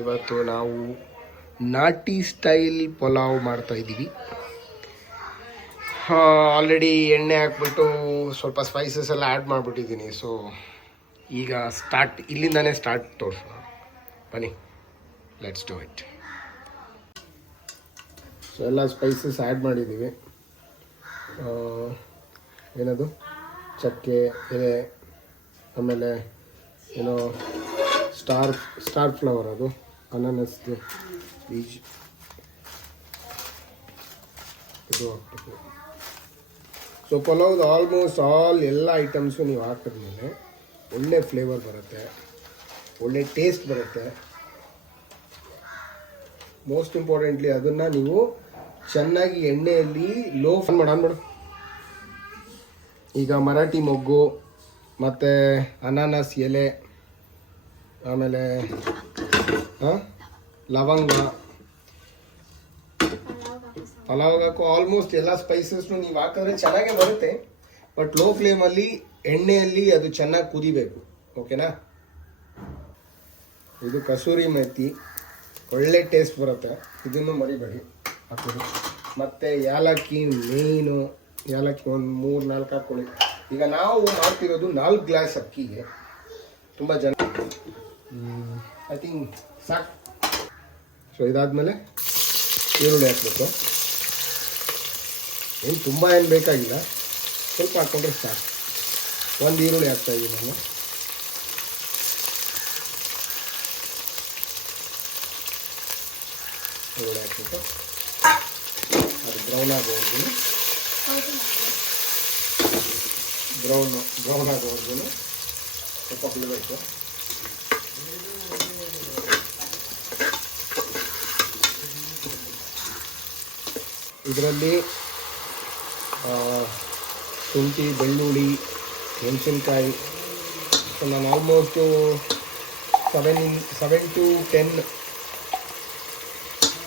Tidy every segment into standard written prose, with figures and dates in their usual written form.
ಇವತ್ತು ನಾವು ನಾಟಿ ಸ್ಟೈಲ್ ಪಲಾವ್ ಮಾಡ್ತಾಯಿದ್ದೀವಿ. ಆಲ್ರೆಡಿ ಎಣ್ಣೆ ಹಾಕ್ಬಿಟ್ಟು ಸ್ವಲ್ಪ ಸ್ಪೈಸಸ್ ಎಲ್ಲ ಆ್ಯಡ್ ಮಾಡಿಬಿಟ್ಟಿದ್ದೀನಿ. ಸೊ ಈಗ ಇಲ್ಲಿಂದಾನೇ ಸ್ಟಾರ್ಟ್ ತೋರಿಸೋಣ ಬನ್ನಿ, ಲೆಟ್ಸ್ ಡೂ ಇಟ್. ಸೊ ಎಲ್ಲ ಸ್ಪೈಸಸ್ ಆ್ಯಡ್ ಮಾಡಿದ್ದೀವಿ. ಏನದು ಚಕ್ಕೆ ಎಲೆ, ಆಮೇಲೆ ಏನೋ ಸ್ಟಾರ್ ಫ್ಲವರ್, ಅದು ಅನಾನಸ್ದು ಬೀಜ, ಇದು ಹಾಕ್ಬೇಕು. ಸೊ ಪಲಾವ್ದು ಆಲ್ಮೋಸ್ಟ್ ಎಲ್ಲ ಐಟಮ್ಸು ನೀವು ಹಾಕಿದ್ಮೇಲೆ ಒಳ್ಳೆ ಫ್ಲೇವರ್ ಬರುತ್ತೆ, ಒಳ್ಳೆ ಟೇಸ್ಟ್ ಬರುತ್ತೆ. ಮೋಸ್ಟ್ ಇಂಪಾರ್ಟೆಂಟ್ಲಿ ಅದನ್ನು ನೀವು ಚೆನ್ನಾಗಿ ಎಣ್ಣೆಯಲ್ಲಿ ಲೋ ಫ್ಲೇಮ್ ಮಾಡಾನ್ಬಿಡು. ಈಗ ಮರಾಠಿ ಮೊಗ್ಗು ಮತ್ತು ಅನಾನಸ್ ಎಲೆ, ಆಮೇಲೆ ಲವಂಗ, ಪಲಾವ್ಗಾಕು ಆಲ್ಮೋಸ್ಟ್ ಎಲ್ಲ ಸ್ಪೈಸಸ್ನು ನೀವು ಹಾಕಿದ್ರೆ ಚೆನ್ನಾಗೇ ಬರುತ್ತೆ. ಬಟ್ ಲೋ ಫ್ಲೇಮಲ್ಲಿ ಎಣ್ಣೆಯಲ್ಲಿ ಅದು ಚೆನ್ನಾಗಿ ಕುದಿಬೇಕು, ಓಕೆನಾ. ಇದು ಕಸೂರಿ ಮೆಥಿ, ಒಳ್ಳೆ ಟೇಸ್ಟ್ ಬರುತ್ತೆ, ಇದನ್ನು ಮರಿಬೇಡಿ ಹಾಕೋದು. ಮತ್ತು ಯಾಲಕ್ಕಿ ಮೇಯ್ನು, ಯಾಲಕ್ಕಿ ಒಂದು 3-4 ಹಾಕ್ಕೊಳ್ಳಿ. ಈಗ ನಾವು ಮಾಡ್ತಿರೋದು 4 ಗ್ಲಾಸ್ ಅಕ್ಕಿಗೆ, ತುಂಬ ಜನ ಐ ಥಿಂಕ್ ಸಾಕು. ಸೊ ಇದಾದಮೇಲೆ ಈರುಳ್ಳಿ ಹಾಕಬೇಕು. ಏನು ತುಂಬ ಏನು ಬೇಕಾಗಿಲ್ಲ, ಸ್ವಲ್ಪ ಹಾಕ್ಕೊಂಡ್ರೆ ಸಾಕು. 1 ಈರುಳ್ಳಿ ಹಾಕ್ತಾಯಿದ್ದೀನಿ ನಾನು. ಈರುಳ್ಳಿ ಹಾಕ್ಬಿಟ್ಟು ಅದು ಬ್ರೌನ್ ಆಗೋವರೆಗೂ ಬ್ರೌನ್ ಆಗೋವರೆಗೂ ಸ್ವಲ್ಪ ಬಿಡಬೇಕು. ಇದರಲ್ಲಿ ಶುಂಠಿ, ಬೆಳ್ಳುಳ್ಳಿ, ಮೆಣಸಿನ್ಕಾಯಿ, ನಾನು ಆಲ್ಮೋಸ್ಟು 7 to 10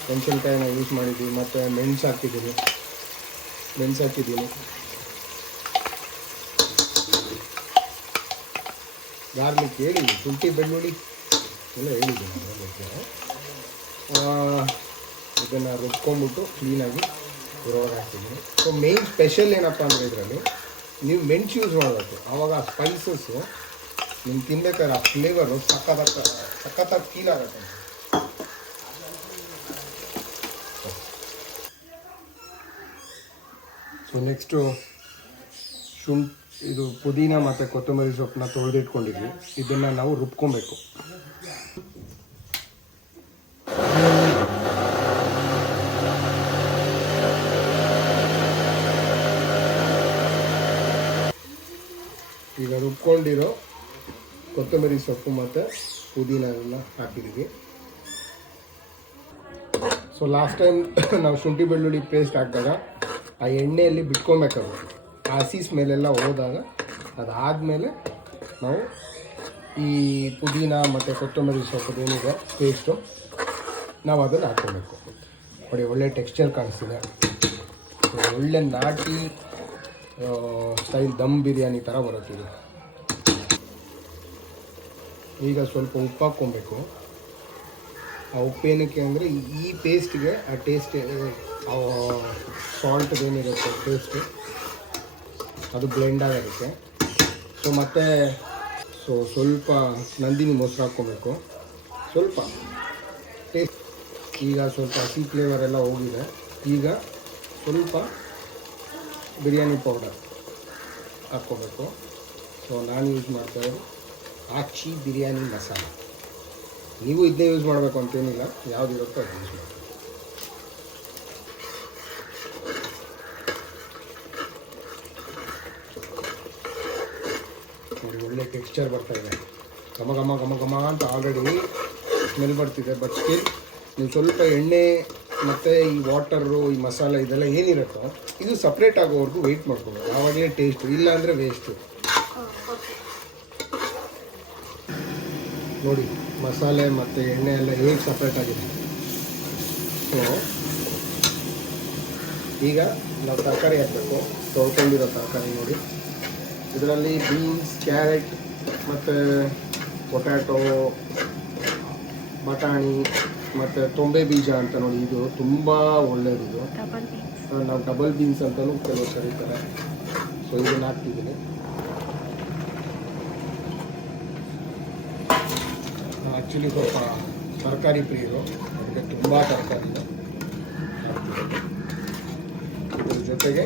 ಮೆಣಸಿನ್ಕಾಯಿನ ಯೂಸ್ ಮಾಡಿದ್ದೀವಿ. ಮತ್ತು ಮೆಣಸು ಹಾಕಿದ್ದೀನಿ. ಗಾರ್ಲಿಕ್ ಹೇಳಿ, ಶುಂಠಿ ಬೆಳ್ಳುಳ್ಳಿ ಎಲ್ಲ ಹೇಳಿದ್ದೀನಿ. ಇದನ್ನು ರುಬ್ಕೊಂಡ್ಬಿಟ್ಟು ಕ್ಲೀನಾಗಿ ಇದ್ರೊಳಗೆ ಹಾಕ್ತಿದ್ದೀನಿ. ಸೊ ಮೇನ್ ಸ್ಪೆಷಲ್ ಏನಪ್ಪ ಅಂದರೆ ಇದರಲ್ಲಿ ನೀವು ಮೆಣಸು ಯೂಸ್ ಮಾಡಬೇಕು. ಆವಾಗ ಆ ಸ್ಪೈಸಸ್ಸು ನಿಮ್ಗೆ ತಿನ್ಬೇಕಾದ್ರೆ ಆ ಫ್ಲೇವರು ಸಖತ್ತಾಗಿ ಫೀಲ್ ಆಗುತ್ತೆ. ಸೊ ನೆಕ್ಸ್ಟು ಇದು ಪುದೀನ ಮತ್ತು ಕೊತ್ತಂಬರಿ ಸೊಪ್ಪನ್ನ ತೊಳೆದಿಟ್ಕೊಂಡಿದ್ವಿ. ಇದನ್ನು ನಾವು ರುಬ್ಕೊಬೇಕು. ಈಗ ರುಬ್ಕೊಂಡಿರೋ ಕೊತ್ತಂಬರಿ ಸೊಪ್ಪು ಮತ್ತು ಪುದೀನ ಹಾಕಿದ್ದೀವಿ. ಸೊ ಲಾಸ್ಟ್ ಟೈಮ್ ನಾವು ಶುಂಠಿ ಬೆಳ್ಳುಳ್ಳಿ ಪೇಸ್ಟ್ ಹಾಕಿದಾಗ ಆ ಎಣ್ಣೆಯಲ್ಲಿ ಬಿಟ್ಕೊಬೇಕಾಗುತ್ತೆ. ಆ ಹಸಿ ಸ್ಮೆಲ್ಲೆಲ್ಲ ಹೋದಾಗ ಅದಾದಮೇಲೆ ನಾವು ಈ ಪುದೀನ ಮತ್ತು ಕೊತ್ತಂಬರಿ ಸೊಪ್ಪು ಏನಿದೆ ಪೇಸ್ಟು ನಾವು ಅದನ್ನು ಹಾಕ್ಕೊಬೇಕು. ನೋಡಿ, ಒಳ್ಳೆ ಟೆಕ್ಸ್ಚರ್ ಕಾಣಿಸ್ತಿದೆ. ಒಳ್ಳೆ ನಾಟಿ ಸ್ಟೈಲ್ ದಮ್ ಬಿರಿಯಾನಿ ಥರ ಬರುತ್ತಿದೆ. ಈಗ ಸ್ವಲ್ಪ ಉಪ್ಪು ಹಾಕ್ಕೊಬೇಕು. ಆ ಉಪ್ಪೇನಕ್ಕೆ ಅಂದರೆ ಈ ಪೇಸ್ಟ್ಗೆ ಆ ಟೇಸ್ಟ್, ಸಾಲ್ಟ್ ಏನಿರುತ್ತೆ ಟೇಸ್ಟು ಅದು ಬ್ಲೆಂಡ್ ಆಗೋದಕ್ಕೆ. ಸೊ ಮತ್ತು ಸ್ವಲ್ಪ ನಂದಿನಿ ಮೊಸರು ಹಾಕ್ಕೊಬೇಕು, ಸ್ವಲ್ಪ ಟೇಸ್ಟ್. ಈಗ ಸ್ವಲ್ಪ ಹಸಿ ಫ್ಲೇವರ್ ಎಲ್ಲ ಹೋಗಿದೆ. ಈಗ ಸ್ವಲ್ಪ ಬಿರಿಯಾನಿ ಪೌಡರ್ ಹಾಕ್ಕೋಬೇಕು. ಸೊ ನಾನು ಯೂಸ್ ಮಾಡ್ತಾಯಿರೋದು ಆಚಿ ಬಿರಿಯಾನಿ ಮಸಾಲ. ನೀವು ಇದನ್ನೇ ಯೂಸ್ ಮಾಡಬೇಕು ಅಂತೇನಿಲ್ಲ, ಯಾವುದಿರುತ್ತೋ ಅದು ಯೂಸ್ ಮಾಡಿ. ನೋಡಿ, ಒಳ್ಳೆ ಟೆಕ್ಸ್ಚರ್ ಬರ್ತಾಯಿದೆ. ಘಮ ಘಮ ಘಮ ಘಮ ಅಂತ ಆಲ್ರೆಡಿ ಸ್ಮೆಲ್ ಬರ್ತಿದೆ. ಬಟ್ ಸ್ಟಿಲ್ ನೀವು ಸ್ವಲ್ಪ ಎಣ್ಣೆ ಮತ್ತು ಈ ವಾಟರು, ಈ ಮಸಾಲೆ ಇದೆಲ್ಲ ಏನಿರುತ್ತೋ ಇದು ಸಪ್ರೇಟ್ ಆಗೋವರೆಗೂ ವೆಯ್ಟ್ ಮಾಡ್ಕೋಬೇಕು. ಆವಾಗಲೇ ಟೇಸ್ಟು, ಇಲ್ಲ ಅಂದರೆ ವೇಸ್ಟು. ನೋಡಿ ಮಸಾಲೆ ಮತ್ತು ಎಣ್ಣೆ ಎಲ್ಲ ಹೇಗೆ ಸಪ್ರೇಟ್ ಆಗಿದೆ. ಸೊ ಈಗ ನಾವು ತರಕಾರಿ ಹಾಕಬೇಕು. ತೊಳ್ಕೊಂಡಿರೋ ತರಕಾರಿ ನೋಡಿ, ಇದರಲ್ಲಿ ಬೀನ್ಸ್, ಕ್ಯಾರೆಟ್ ಮತ್ತು ಪೊಟ್ಯಾಟೊ, ಬಟಾಣಿ ಮತ್ತು ತೊಂಬೆ ಬೀಜ ಅಂತ ನೋಡಿ, ಇದು ತುಂಬ ಒಳ್ಳೆಯದಿದು. ನಾವು ಡಬಲ್ ಬೀನ್ಸ್ ಅಂತಲೂ ಕೆಲವು ಕರೀತಾರೆ. ಸೊ ಇದನ್ನು ಹಾಕ್ತಿದ್ದೀನಿ. ಆ್ಯಕ್ಚುಲಿ ಸ್ವಲ್ಪ ತರಕಾರಿ ಪ್ರಿಯರು, ಅದಕ್ಕೆ ತುಂಬ ತರಕಾರಿ ಹಾಕ್ತಿದ್ದೀನಿ. ಇದ್ರ ಜೊತೆಗೆ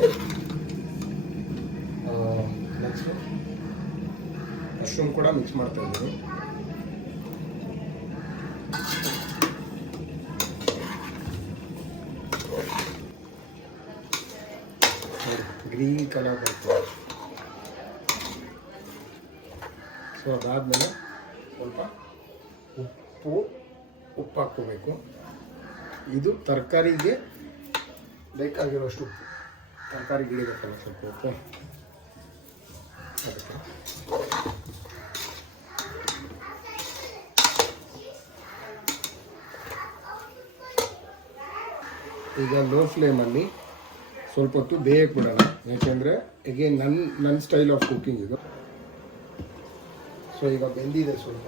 ನೆಕ್ಸ್ಟು ಮಶ್ರೂಮ್ ಕೂಡ ಮಿಕ್ಸ್ ಮಾಡ್ತಾ ಇದ್ದೀನಿ. ಗ್ರೀನ್ ಕಲರ್ ಬರ್ತದೆ. ಸೊ ಅದಾದಮೇಲೆ ಸ್ವಲ್ಪ ಉಪ್ಪು ಹಾಕ್ಕೋಬೇಕು. ಇದು ತರಕಾರಿಗೆ ಬೇಕಾಗಿರೋಷ್ಟು ಉಪ್ಪು, ತರಕಾರಿ ಗಿಡಬೇಕಲ್ಲ ಸ್ವಲ್ಪ ಉಪ್ಪು. ಅದಕ್ಕೆ ಈಗ ಲೋ ಫ್ಲೇಮಲ್ಲಿ ಸ್ವಲ್ಪ ಹೊತ್ತು ಬೇಯಕ್ಕೆ ಬಿಡೋಣ, ಯಾಕೆಂದರೆ ಎಗೇನ್ ನನ್ನ ಸ್ಟೈಲ್ ಆಫ್ ಕುಕ್ಕಿಂಗ್ ಇದು. ಸೊ ಈಗ ಬೆಂದಿದೆ ಸ್ವಲ್ಪ.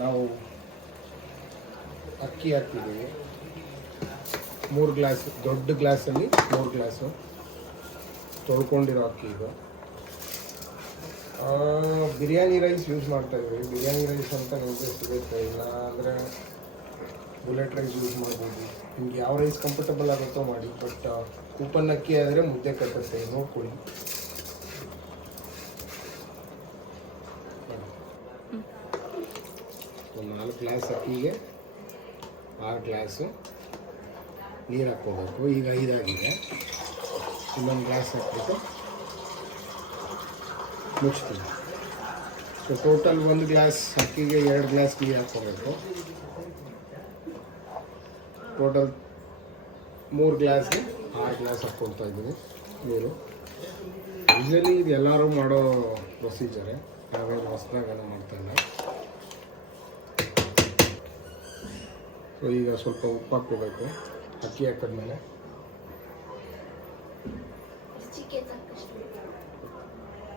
ನಾವು ಅಕ್ಕಿ ಹಾಕ್ತಿದ್ದೀವಿ 3 ಗ್ಲಾಸ್, ದೊಡ್ಡ ಗ್ಲಾಸಲ್ಲಿ 3 ಗ್ಲಾಸು ತೊಳ್ಕೊಂಡಿರೋ ಅಕ್ಕಿ ಇದು. ಬಿರಿಯಾನಿ ರೈಸ್ ಯೂಸ್ ಮಾಡ್ತಾಯಿದ್ವಿ. ಬಿರಿಯಾನಿ ರೈಸ್ ಅಂತ ನಿಮಗೆ ಸಿಗುತ್ತೆ, ಇಲ್ಲ ಅಂದರೆ ಬುಲೆಟ್ ರೈಸ್ ಯೂಸ್ ಮಾಡ್ಬೋದು. ನಿಮ್ಗೆ ಯಾವ ರೈಸ್ ಕಂಫರ್ಟಬಲ್ ಆಗುತ್ತೋ ಮಾಡಿ. ಬಟ್ ಕೂಪನ್ ಅಕ್ಕಿ ಆದರೆ ಮುದ್ದೆ ಕಟ್ಟುತ್ತೆ, ನೋಡ್ಕೊಳ್ಳಿ. ಒಂದು 4 ಗ್ಲಾಸ್ ಅಕ್ಕಿಗೆ 6 ಗ್ಲಾಸು ನೀರು ಹಾಕ್ಕೋಬೇಕು. ಈಗ 5 ಆಗಿದೆ. ಇನ್ನೊಂದು ಗ್ಲಾಸ್ ಹಾಕ್ಬಿಟ್ಟು ಮುಚ್ತೀವಿ. ಸೊ ಟೋಟಲ್ 1 ಗ್ಲಾಸ್ ಅಕ್ಕಿಗೆ 2 ಗ್ಲಾಸ್ ನೀರು ಹಾಕ್ಕೋಬೇಕು. ಟೋಟಲ್ 3 ಗ್ಲಾಸ್ಗೆ 6 ಗ್ಲಾಸ್ ಹಾಕ್ಕೊಳ್ತಾ ಇದ್ದೀವಿ ನೀರು. ಯೂಶಲಿ ಇದು ಎಲ್ಲರೂ ಮಾಡೋ ಪ್ರೊಸೀಜರೇ, ನಾವೇನು ಹೊಸದಾಗೆಲ್ಲ ಮಾಡ್ತಾಯಿಲ್ಲ. ಸೊ ಈಗ ಸ್ವಲ್ಪ ಉಪ್ಪು ಹಾಕ್ಕೋಬೇಕು ಅಕ್ಕಿ ಹಾಕಿದ್ಮೇಲೆ.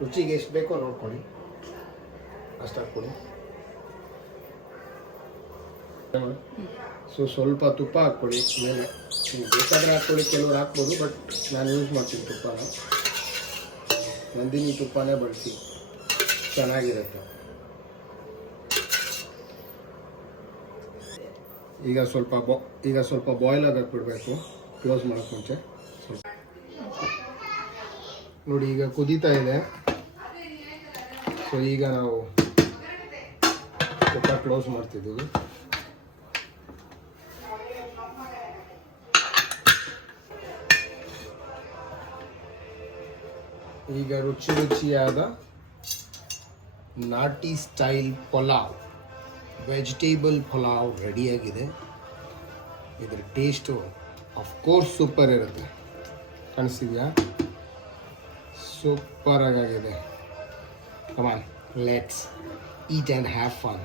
ರುಚಿಗೆ ಎಷ್ಟು ಬೇಕೋ ನೋಡ್ಕೊಳ್ಳಿ, ಅಷ್ಟು ಹಾಕ್ಕೊಳ್ಳಿ. ಸೊ ಸ್ವಲ್ಪ ತುಪ್ಪ ಹಾಕ್ಕೊಳ್ಳಿ ಮೇಲೆ. ನೀವು ಬೇಕಾದರೆ ಹಾಕ್ಕೊಳ್ಳಿ, ಕೆಲವರು ಹಾಕ್ಬೋದು, ಬಟ್ ನಾನು ಯೂಸ್ ಮಾಡ್ತೀನಿ ತುಪ್ಪನ. ನಂದಿನಿ ತುಪ್ಪನೇ ಬಳಸಿ, ಚೆನ್ನಾಗಿರುತ್ತೆ. ಈಗ ಸ್ವಲ್ಪ ಬಾಯ್ಲ್ ಆಗಕ್ಕೆ ಬಿಡಬೇಕು, ಕ್ಲೋಸ್ ಮಾಡೋಕ್ಕೆ ಮುಂಚೆ. ಸ್ವಲ್ಪ ನೋಡಿ ಈಗ ಕುದೀತಾ ಇದೆ. ಸೊ ಈಗ ನಾವು ತುಪ್ಪ ಕ್ಲೋಸ್ ಮಾಡ್ತಿದ್ದೀವಿ. ಈಗ ರುಚಿಯಾದ ನಾಟಿ ಸ್ಟೈಲ್ ಪಲಾವ್, ವೆಜಿಟೇಬಲ್ ಪಲಾವ್ ರೆಡಿಯಾಗಿದೆ. ಇದರ ಟೇಸ್ಟು ಆಫ್ಕೋರ್ಸ್ ಸೂಪರ್ ಇರುತ್ತೆ. ಕಾಣಿಸ್ತಿದೆಯಾ? ಸೂಪರ್ ಆಗಿದೆ. Come on, let's eat and have fun.